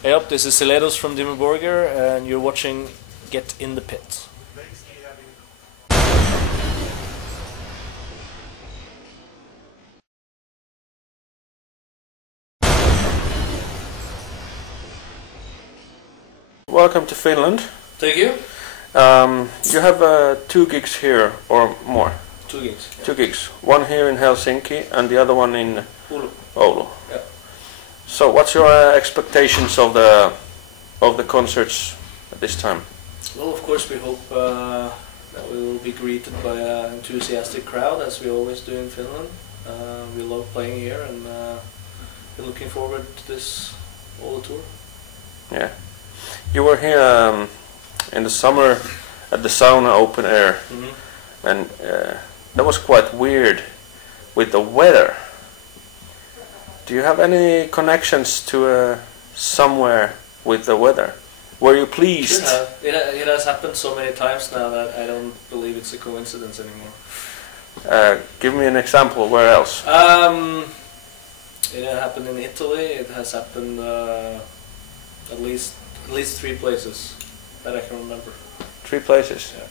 Hey up, this is Silenoz from Dimmu Borgir and you're watching Get in the Pit. Welcome to Finland. Thank you. You have 2 gigs here or more? 2 gigs. Yeah. 2 gigs. One here in Helsinki and the other one in Oulu. Yeah. So what's your expectations of the concerts at this time? Well, of course we hope that we will be greeted by an enthusiastic crowd as we always do in Finland. We love playing here and we're looking forward to this Oulu tour. Yeah. You were here in the summer at the sauna open air, and that was quite weird with the weather. Do you have any connections to somewhere with the weather? Were you pleased? It has happened so many times now that I don't believe it's a coincidence anymore. Give me an example. Where else? It happened in Italy. It has happened at least 3 places that I can remember. 3 places? Yeah.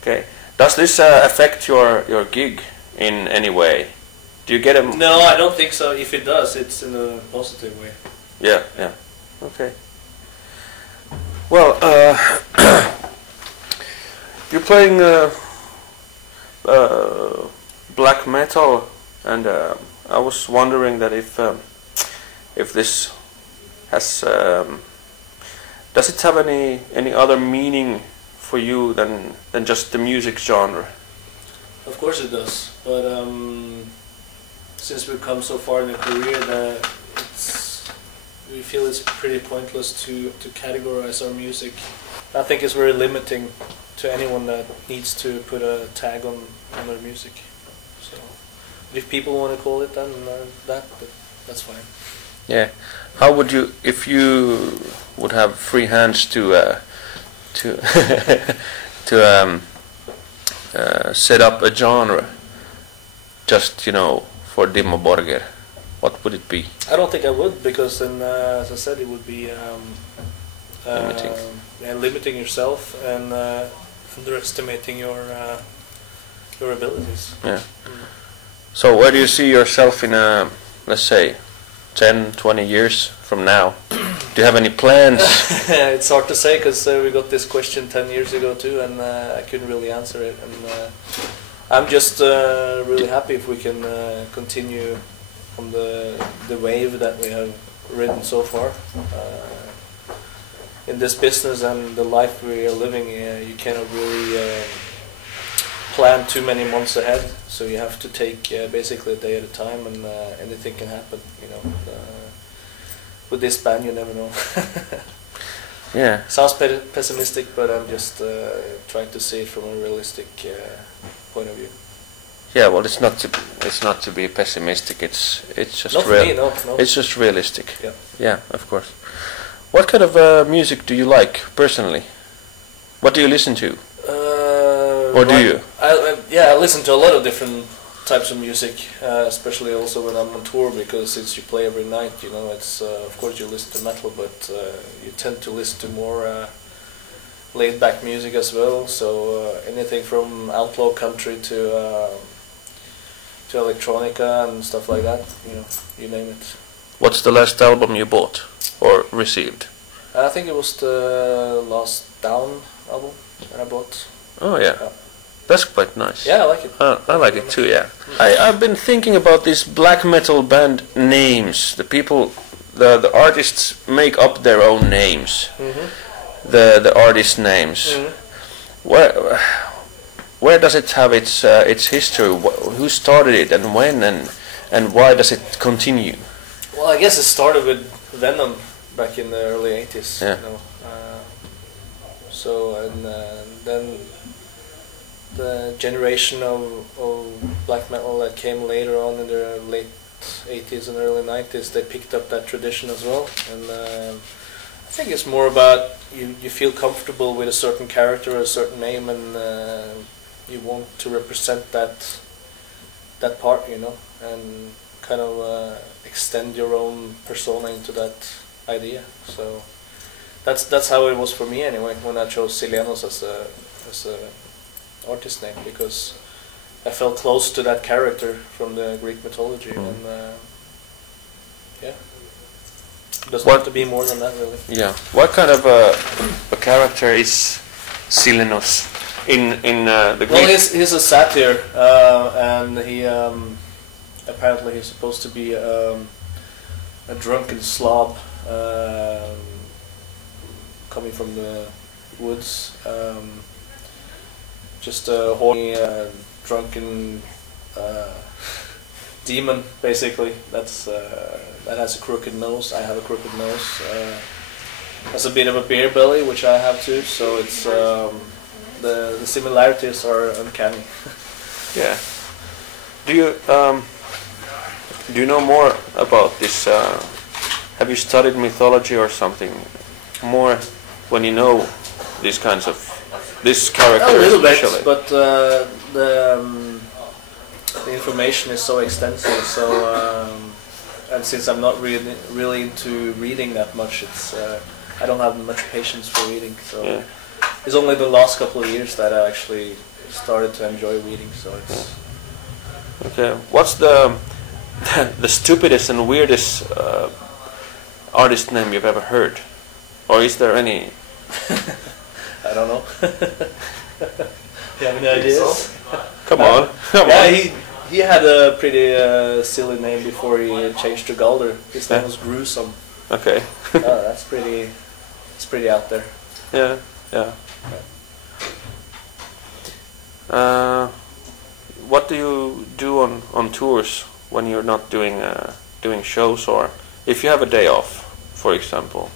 Okay. Does this affect your gig in any way? Do you get a... No, I don't think so. If it does, it's in a positive way. Yeah, yeah. Okay. Well, you're playing black metal, and I was wondering that if this has does it have any other meaning for you than just the music genre? Of course it does, but since we've come so far in the career, that we feel it's pretty pointless to categorize our music. I think it's very limiting to anyone that needs to put a tag on their music. So if people want to call it then that's fine. Yeah. How would you, if you would have free hands to set up a genre, just for Dimmu Borgir, what would it be? I don't think I would, because then, as I said, it would be limiting yourself and underestimating your abilities. Yeah. So where do you see yourself in let's say 10, 20 years from now? Do you have any plans? It's hard to say, because we got this question 10 years ago too, and I couldn't really answer it. And I'm just really happy if we can continue on the wave that we have ridden so far. In this business and the life we are living, you cannot really plan too many months ahead, so you have to take basically a day at a time, and anything can happen. With this band, you never know. Yeah. Sounds pessimistic, but I'm just trying to see it from a realistic point of view. Yeah, well, it's not to be pessimistic. It's just not for me, no. It's just realistic. Yeah. Yeah, of course. What kind of music do you like personally? What do you listen to? Or do you? I listen to a lot of different types of music, especially also when I'm on tour, because since you play every night, it's of course you listen to metal, but you tend to listen to more laid-back music as well. So anything from outlaw country to electronica and stuff like that, you name it. What's the last album you bought or received? I think it was the last Down album that I bought. Oh yeah. That's quite nice. Yeah, I like it. I like it too, yeah. I've been thinking about these black metal band names. The people, the artists make up their own names. The artist names. Where does it have its history? Who started it and when, and why does it continue? Well, I guess it started with Venom back in the early 80s. Yeah. Then the generation of black metal that came later on in the late 80s and early 90s, they picked up that tradition as well. And I think it's more about you feel comfortable with a certain character or a certain name, and you want to represent that part, and kind of extend your own persona into that idea. So that's how it was for me anyway when I chose Silenoz as a artist name, because I felt close to that character from the Greek mythology, and yeah, it doesn't have to be more than that, really. Yeah. What kind of a character is Silenoz in the Greek? Well, he's a satyr, and he apparently he's supposed to be a drunken slob coming from the woods, just a horny, drunken demon, basically. That has a crooked nose. I have a crooked nose. Has a bit of a beer belly, which I have too. So it's the similarities are uncanny. Yeah. Do you know more about this? Have you studied mythology or something more when you know these kinds of this character? A little bit, especially? but the information is so extensive. So and since I'm not really into reading that much, I don't have much patience for reading. So yeah. It's only the last couple of years that I actually started to enjoy reading. So it's okay. What's the stupidest and weirdest artist name you've ever heard, or is there any? I don't know. Do you have any ideas? Come on. Yeah, he had a pretty silly name before he changed to Galder. His name was Gruesome. Okay. It's pretty out there. Yeah. What do you do on tours when you're not doing shows, or if you have a day off, for example?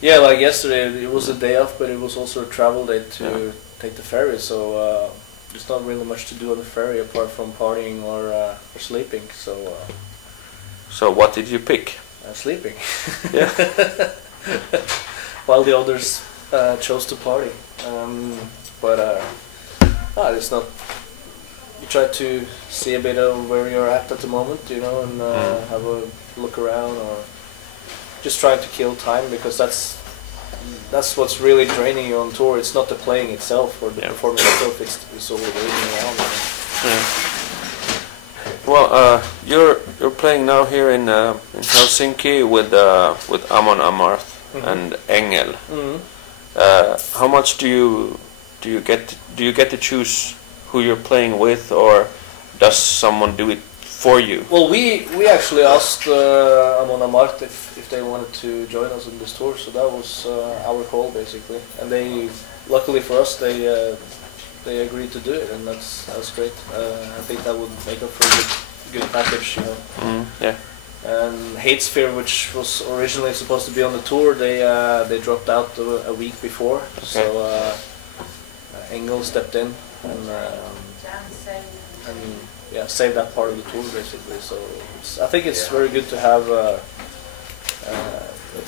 Yeah, like yesterday it was a day off, but it was also a travel day to take the ferry. So there's not really much to do on the ferry apart from partying or sleeping. So what did you pick? Sleeping. Yeah. While the others chose to party. It's not. You try to see a bit of where you're at the moment, you know, and have a look around, or just trying to kill time, because that's what's really draining you on tour. It's not the playing itself or the performance itself. It's all waiting around. Yeah. Well, you're playing now here in Helsinki with Amon Amarth and Engel. How much do you get to choose who you're playing with, or does someone do it for you? Well, we actually asked Amon Amarth if they wanted to join us on this tour, so that was our call basically. And luckily for us, they agreed to do it, and that's great. I think that would make up for a good package, you know. Yeah. And Hatesphere, which was originally supposed to be on the tour, they dropped out a week before. Okay. So Engel stepped in and saved that part of the tour basically. So I think it's very good to have a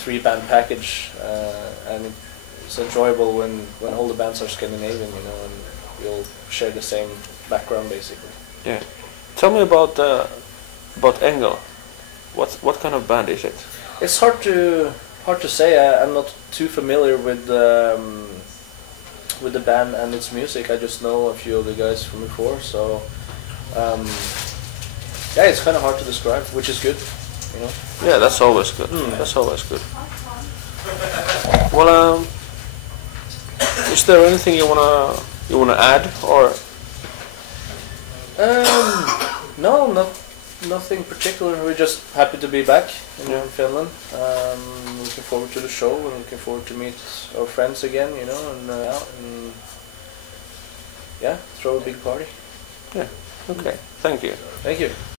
3-band package, and it's enjoyable when all the bands are Scandinavian, you know, and you'll share the same background basically. Yeah. Tell me about Engel. What kind of band is it? It's hard to say. I'm not too familiar with the band and its music. I just know a few of the guys from before, so it's kind of hard to describe, which is good, you know. Yeah, that's always good. That's always good. Well, is there anything you wanna add, or? No, nothing particular. We're just happy to be back in Finland. Looking forward to the show, and looking forward to meet our friends again, you know, and throw a big party. Yeah. Okay. Thank you. Thank you.